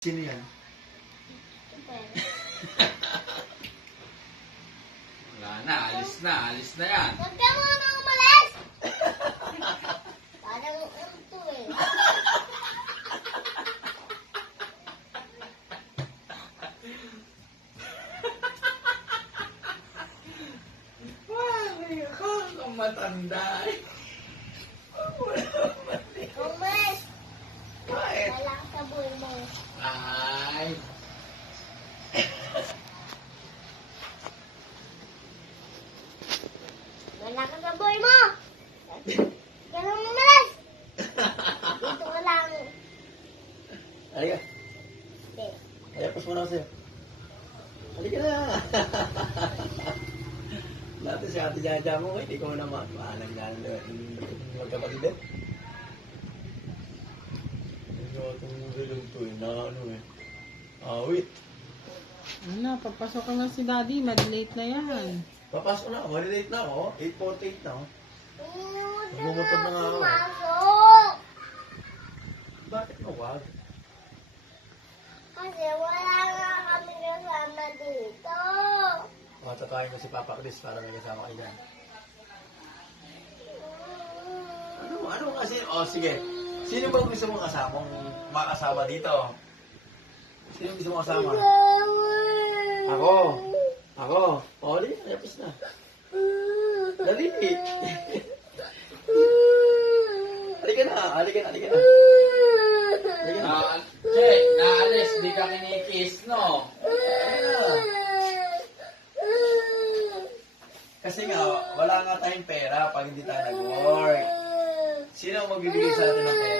Sino yan? Wala na, alis na yan. Huwag ka muna umalis! Parang ito eh. Ay, ako ang matanda. Umalis! Bakit? Wala ka sa buhay mo. Ay, Wala ka sa buhay mo! Ganun umalis! Dito ka lang. Halika. Hindi. Ayapas muna ako sa'yo. Halika na. Dati si Ate Jaja mo, hindi ko naman. Maalang na magkapatid eh. Ano itong bilog to eh, na ano eh. Awit. Ano, papasok ka na si Daddy. Mad-late na yan. Papasok na ako, malilate na ako. 8:48 na ako. Huwag Bumutod na nga ako. pumasok! Bakit mo wag? Kasi wala nga kami kasama dito. Matatayin ko si Papa Chris para may kasama kayo dyan. Ano kasi? Oh, sige. Sino ba gusto mong makasama dito? Sino gusto mong kasama? Ako. Ako. O, di. Ayapos na. Dali. Halika na. Halika na. Halika na. Halika na. Che, naalis, di ka kinikiss, no? Kasi nga, wala nga tayong pera pag hindi tayo nag-work. Sino ang magbibigay sa atin ng pera?